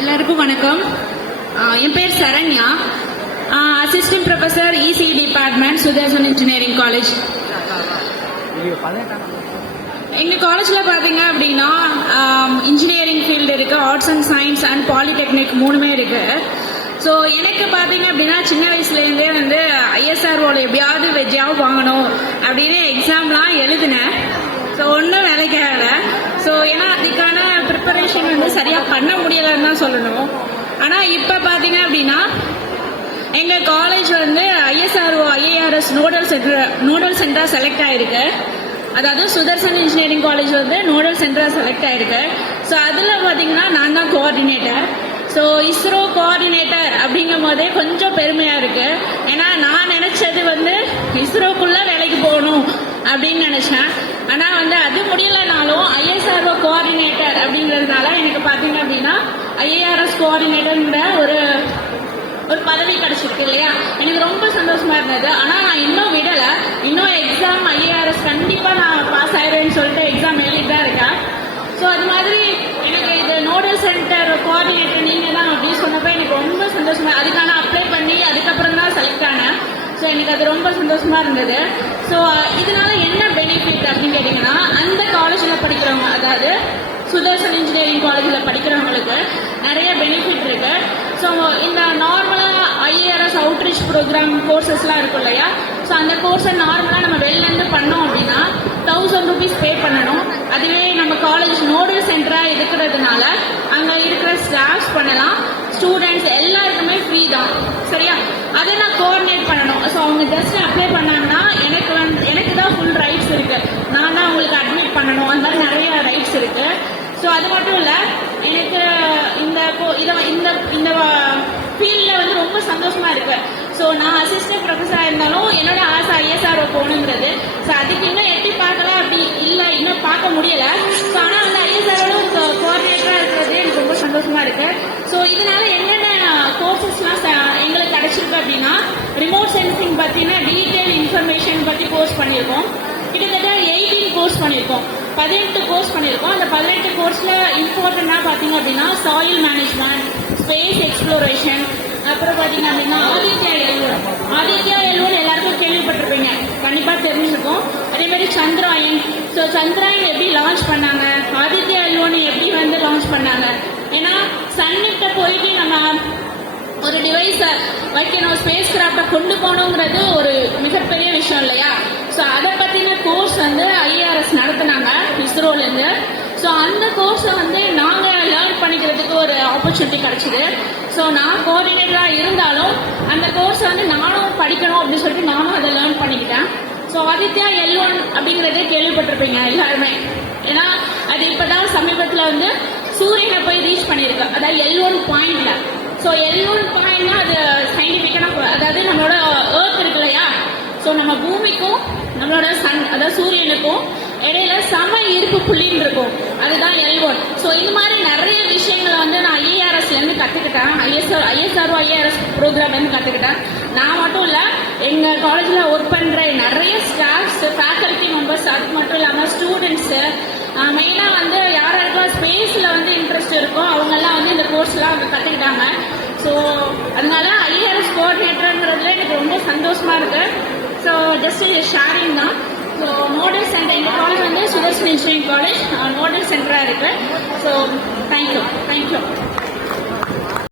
எல்லாருக்கும் வணக்கம். என் பேர் Saranya. Assistant professor EC department, Sudarshan engineering college. எங்க காலேஜ்ல பாத்தீங்க அப்படின்னா இன்ஜினியரிங் ஃபீல்டு இருக்கு, arts and science and polytechnic மூணுமே இருக்கு. ஸோ எனக்கு பார்த்தீங்க அப்படின்னா சின்ன வயசுலேருந்தே வந்து ஐஎஸ்ஆர்ஓவில் எப்படியாவது ஜாப் வாங்கணும் அப்படின்னு எக்ஸாம்லாம் எழுதினேன். ஸோ ஒன்றும் வேலைக்கு ஆகலை. ஸோ ஏன்னா அதுக்கான ப்ரிப்பரேஷன் வந்து சரியாக பண்ண முடியலைன்னு தான் சொல்லணும். ஆனால் இப்போ பார்த்தீங்க அப்படின்னா எங்கள் காலேஜ் வந்து ஐஎஸ்ஆர்ஓ ஐஏஆர்எஸ் நோடல் சென்டரா செலக்ட் ஆகிருக்கு. அதாவது சுதர்சன் இன்ஜினியரிங் காலேஜ் வந்து நோடல் சென்டரா செலக்ட் ஆகிருக்கு. ஸோ அதில் பார்த்தீங்கன்னா நான் தான் கோஆர்டினேட்டர். ஸோ இஸ்ரோ கோஆர்டினேட்டர் அப்படிங்கும் போதே கொஞ்சம் பெருமையாக இருக்குது. ஏன்னா நான் நினச்சது வந்து இஸ்ரோக்குள்ளே வேலைக்கு போகணும் அப்படின்னு நினச்சேன். ஆனால் வந்து அது முடியலைனாலும் ஐஎஸ்ஆர்ஓ கோஆர்டினேட்டர் அப்படிங்கிறதுனால எனக்கு பார்த்தீங்க அப்படின்னா ஐஏஆர்எஸ் கோஆர்டினேட்டர்ங்கிற ஒரு பதவி கிடைச்சிருக்கு இல்லையா. எனக்கு ரொம்ப சந்தோஷமா இருந்தது. ஆனால் நான் இன்னும் விடலை. இன்னும் எக்ஸாம் ஐஏஆர்எஸ் கண்டிப்பாக நான் பாஸ் ஆயிடுவேன்னு சொல்லிட்டு எக்ஸாம் எழுதிட்டு தான் இருக்கேன். ஸோ அது மாதிரி எனக்கு இது நோடல் சென்டர் கோஆர்டினேட்டர் நீங்கள் தான் அப்படின்னு சொன்னப்போ எனக்கு ரொம்ப சந்தோஷமா, அதுக்கான அப்ளை பண்ணி அதுக்கப்புறம் தான் செலக்ட் ஆனேன். ஸோ எனக்கு அது ரொம்ப சந்தோஷமா இருந்தது. ஸோ இதனால என்ன பெனிஃபிட் அப்படின்னு கேட்டிங்கன்னா, அந்த காலேஜில் படிக்கிறவங்க, அதாவது சுதர்சன் இன்ஜினியரிங் காலேஜில் படிக்கிறவங்களுக்கு நிறைய பெனிஃபிட் இருக்கு. ஸோ இந்த நார்மலாக ஐஏஆர்எஸ் அவுட்ரீச் ப்ரோக்ராம் கோர்சஸ்லாம் இருக்கும் இல்லையா. ஸோ அந்த கோர்ஸை நார்மலாக நம்ம வெளிலேருந்து பண்ணோம் அப்படின்னா 1000 rupees பே பண்ணணும். அதுவே நம்ம காலேஜ் நோடல் சென்டராக இருக்கிறதுனால அங்கே இருக்கிற ஸ்டாஃப்ஸ் பண்ணலாம், ஸ்டூடெண்ட்ஸ் எல்லாருக்குமே ஃப்ரீ தான். சரியா, அதை நான் கோஆர்டினேட் பண்ணணும். ஸோ அவங்க ஜஸ்ட் அப்ளை பண்ணாங்கன்னா எனக்கு தான் ஃபுல் ரைட்ஸ் இருக்கு. நான் தான் அவங்களுக்கு அட்மிட் பண்ணணும். அந்த மாதிரி நிறைய ரைட்ஸ் இருக்கு. ஸோ அது மட்டும் இல்லை, எனக்கு இந்த ஃபீல்டில் வந்து ரொம்ப சந்தோஷமா இருக்கு. ஸோ நான் அசிஸ்டன்ட் ப்ரொஃபஸராக இருந்தாலும் என்னோட ஆசை ஐஎஸ்ஆர்ஓ போகணுங்கிறது. ஸோ அதுக்கு இன்னும் எட்டி பார்க்கல, அப்படி இல்லை இன்னும் பார்க்க முடியல. ஸோ ஆனால் வந்து ஐஎஸ்ஆர்ஓ கோஆர்டினேட்டராக இருக்கிறது எனக்கு ரொம்ப சந்தோஷமா இருக்கு. ஸோ இதனால என்னென்ன கோர்சஸ்லாம் எங்களுக்கு கிடைச்சிருக்கு அப்படின்னா, ரிமோட் சென்சிங் பற்றின டீட்டெயில் இன்ஃபர்மேஷன் பற்றி கோர்ஸ் பண்ணியிருக்கோம். கிட்டத்தட்ட 18 கோர்ஸ் பண்ணியிருக்கோம், 18 கோர்ஸ் பண்ணியிருக்கோம். அந்த 18 கோர்ஸில் இம்பார்ட்டண்டாக பார்த்தீங்க அப்படின்னா சாயில் மேனேஜ்மெண்ட், ஸ்பேஸ் எக்ஸ்ப்ளோரேஷன், அப்புறம் பார்த்தீங்க அப்படின்னா ஆதித்யா எல்வோன் எல்லாருக்கும் கேள்விப்பட்டிருப்பீங்க, கண்டிப்பாக தெரிஞ்சிருக்கும். அதே மாதிரி சந்திராயன். ஸோ சந்திராயன் எப்படி லான்ச் பண்ணாங்க, ஆதித்யா எல்வோன் எப்படி வந்து லான்ச் பண்ணாங்க. ஏன்னா சன்னிட்ட போயிட்டு நம்ம ஒரு டிவைஸை வைக்கணும், ஸ்பேஸ் கிராஃப்டை கொண்டு போகணுங்கிறது ஒரு மிகப்பெரிய விஷயம் இல்லையா. ஸோ அதை பற்றின கோர்ஸ் வந்து ஐஏஆர்எஸ் நடத்தினாங்க இஸ்ரோலேருந்து. ஸோ அந்த கோர்ஸை வந்து நாங்கள் லேர்ன் பண்ணிக்கிறதுக்கு ஒரு ஆப்பர்ச்சுனிட்டி கிடைச்சிது. ஸோ நான் கோஆர்டினேட்டராக இருந்தாலும் அந்த கோர்ஸை வந்து நானும் படிக்கணும் அப்படின்னு சொல்லிட்டு நானும் அதை லேர்ன் பண்ணிக்கிட்டேன். ஸோ ஆதித்யா எல்1 அப்படிங்கிறதே கேள்விப்பட்டிருப்பீங்க எல்லாருமே. ஏன்னா அது இப்போதான் சமீபத்தில் வந்து சூரியனை போய் ரீச் பண்ணியிருக்கு, அதாவது L1 பாயிண்ட்ல. ஸோ L1 பாயிண்ட்னா அது சயின்டிஃபிக்கான, அதாவது நம்மளோட ஏர்த் இருக்கு இல்லையா. ஸோ நம்ம பூமிக்கும் நம்மளோட சன், அதாவது சூரியனுக்கும் இடையில சம ஈர்ப்பு புள்ளின்னு இருக்கும், அதுதான் L1. ஸோ இது மாதிரி நிறைய விஷயங்களை வந்து நான் ஐஏஆர்எஸ்லேருந்து கற்றுக்கிட்டேன், ஐஎஸ்ஆர்ஓ ஐஏஆர்எஸ் ப்ரோக்ராம்லேருந்து கற்றுக்கிட்டேன். நான் மட்டும் இல்லை, எங்கள் காலேஜில் ஒர்க் பண்ணுற நிறைய ஸ்டாஃப்ஸ், ஃபேக்கல்ட்டி மெம்பர்ஸ், அது மட்டும் இல்லாமல் ஸ்டூடெண்ட்ஸு, மெயினாக வந்து யாருக்கெல்லாம் ஸ்பேஸில் வந்து இன்ட்ரெஸ்ட் இருக்கோ அவங்கெல்லாம் வந்து இந்த கோர்ஸ்லாம் வந்து கற்றுக்கிட்டாங்க. ஸோ அதனால ஐஏஆர்எஸ் கோஆர்டினேட்டருங்கிறதுல எனக்கு ரொம்ப சந்தோஷமாக இருக்குது. ஸோ ஜஸ்ட் ஷேரிங் தான். ஸோ நோடல் சென்டர், எங்கள் காலேஜ் வந்து சுதர்சன் இன்ஜினியரிங் காலேஜ் நோடல் சென்டராக இருக்குது. So thank you.